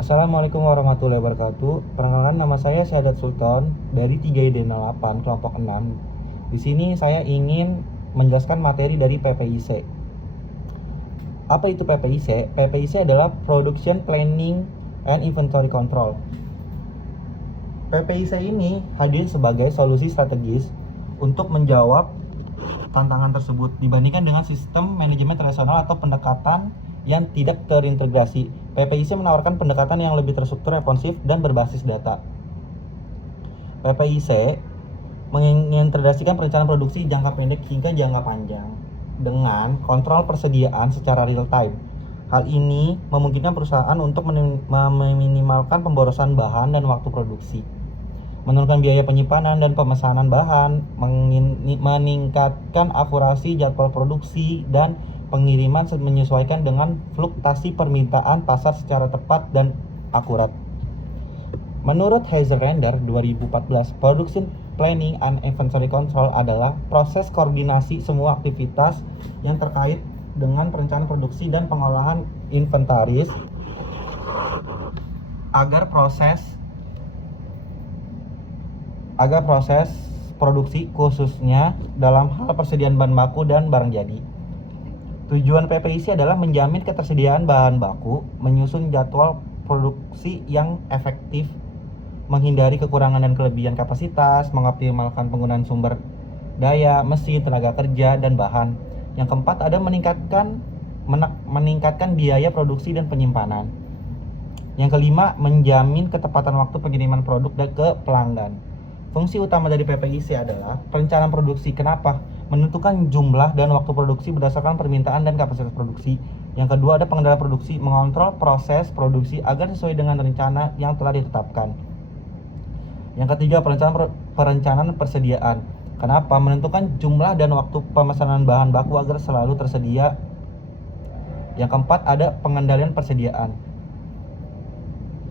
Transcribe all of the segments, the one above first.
Assalamualaikum warahmatullahi wabarakatuh. Perkenalkan, nama saya Syahadat Sultan dari 3ID08 kelompok 6. Di sini saya ingin menjelaskan materi dari PPIC. Apa itu PPIC? PPIC adalah Production Planning and Inventory Control. PPIC ini hadir sebagai solusi strategis untuk menjawab tantangan tersebut dibandingkan dengan sistem manajemen tradisional atau pendekatan yang tidak terintegrasi. PPIC menawarkan pendekatan yang lebih terstruktur, responsif, dan berbasis data. PPIC mengintegrasikan perencanaan produksi jangka pendek hingga jangka panjang dengan kontrol persediaan secara real time. Hal ini memungkinkan perusahaan untuk meminimalkan pemborosan bahan dan waktu produksi, menurunkan biaya penyimpanan dan pemesanan bahan, meningkatkan akurasi jadwal produksi dan pengiriman menyesuaikan dengan fluktuasi permintaan pasar secara tepat dan akurat. Menurut Heiser Render 2014, Production Planning and Inventory Control adalah proses koordinasi semua aktivitas yang terkait dengan perencanaan produksi dan pengolahan inventaris agar proses produksi, khususnya dalam hal persediaan bahan baku dan barang jadi. Tujuan PPIC adalah menjamin ketersediaan bahan baku, menyusun jadwal produksi yang efektif, menghindari kekurangan dan kelebihan kapasitas, mengoptimalkan penggunaan sumber daya, mesin, tenaga kerja, dan bahan. Yang keempat ada meningkatkan biaya produksi dan penyimpanan. Yang kelima, menjamin ketepatan waktu pengiriman produk ke pelanggan. Fungsi utama dari PPIC adalah perencanaan produksi. Kenapa? Menentukan jumlah dan waktu produksi berdasarkan permintaan dan kapasitas produksi. Yang kedua ada pengendalian produksi, mengontrol proses produksi agar sesuai dengan rencana yang telah ditetapkan. Yang ketiga perencanaan persediaan. Kenapa? Menentukan jumlah dan waktu pemesanan bahan baku agar selalu tersedia. Yang keempat ada pengendalian persediaan.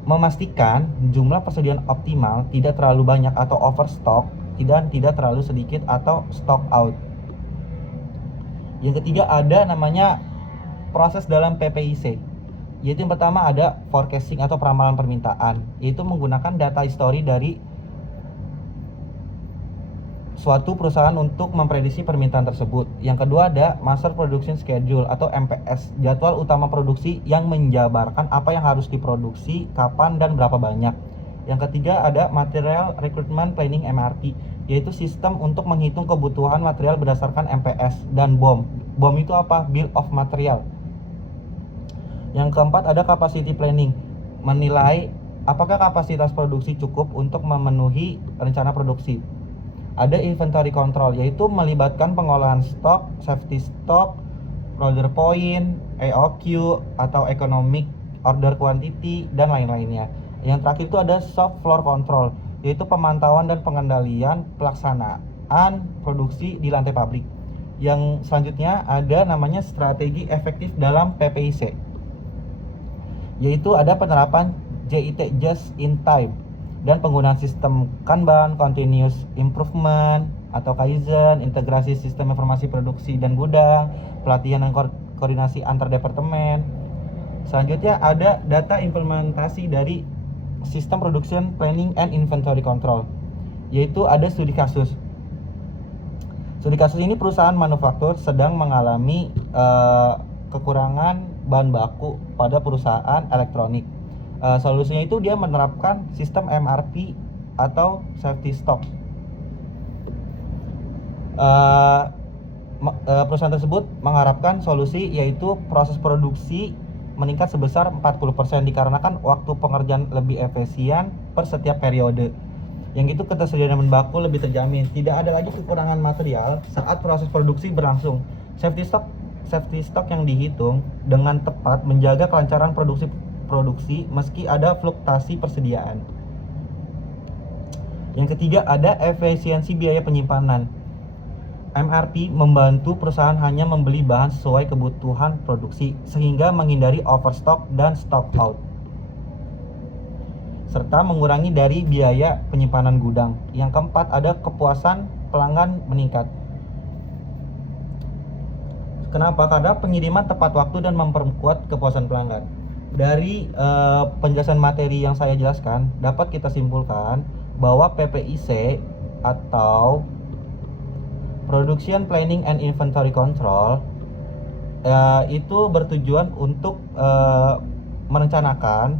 Memastikan jumlah persediaan optimal, tidak terlalu banyak atau overstock, dan tidak terlalu sedikit atau stock out. Yang ketiga ada namanya proses dalam PPIC, yaitu yang pertama ada forecasting atau peramalan permintaan, yaitu menggunakan data histori dari suatu perusahaan untuk memprediksi permintaan tersebut. Yang kedua ada Master Production Schedule atau MPS, jadwal utama produksi yang menjabarkan apa yang harus diproduksi, kapan dan berapa banyak. Yang ketiga ada Material Recruitment Planning MRP, yaitu sistem untuk menghitung kebutuhan material berdasarkan MPS. Dan BOM. BOM itu apa? Bill of Material. Yang keempat ada Capacity Planning, menilai apakah kapasitas produksi cukup untuk memenuhi rencana produksi. Ada Inventory Control, yaitu melibatkan pengolahan stok, safety stock, order point, EOQ atau Economic Order Quantity, dan lain-lainnya. Yang terakhir itu ada Shop Floor Control, yaitu pemantauan dan pengendalian pelaksanaan produksi di lantai pabrik. Yang selanjutnya ada namanya strategi efektif dalam PPIC, yaitu ada penerapan JIT, Just in Time, dan penggunaan sistem Kanban, Continuous Improvement atau Kaizen, integrasi sistem informasi produksi dan gudang, pelatihan dan koordinasi antar departemen. Selanjutnya ada data implementasi dari sistem Production Planning and Inventory Control, yaitu ada studi kasus. Studi kasus ini perusahaan manufaktur sedang mengalami kekurangan bahan baku pada perusahaan elektronik. Solusinya itu dia menerapkan sistem MRP atau safety stock. Perusahaan tersebut mengharapkan solusi yaitu proses produksi meningkat sebesar 40% dikarenakan waktu pengerjaan lebih efisien per setiap periode. Yang itu ketersediaan bahan baku lebih terjamin, tidak ada lagi kekurangan material saat proses produksi berlangsung. Safety stock yang dihitung dengan tepat menjaga kelancaran produksi meski ada fluktuasi persediaan. Yang ketiga ada efisiensi biaya penyimpanan. MRP membantu perusahaan hanya membeli bahan sesuai kebutuhan produksi sehingga menghindari overstock dan stock out, serta mengurangi dari biaya penyimpanan gudang. Yang keempat ada kepuasan pelanggan meningkat. Kenapa? Karena pengiriman tepat waktu dan memperkuat kepuasan pelanggan. Dari penjelasan materi yang saya jelaskan, dapat kita simpulkan bahwa PPIC atau Production Planning and Inventory Control itu bertujuan untuk merencanakan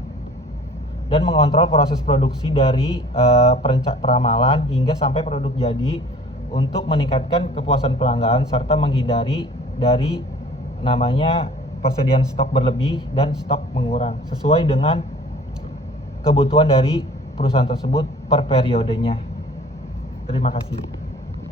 dan mengontrol proses produksi dari peramalan hingga sampai produk jadi untuk meningkatkan kepuasan pelanggan serta menghindari dari namanya persediaan stok berlebih dan stok mengurang sesuai dengan kebutuhan dari perusahaan tersebut per periodenya. Terima kasih.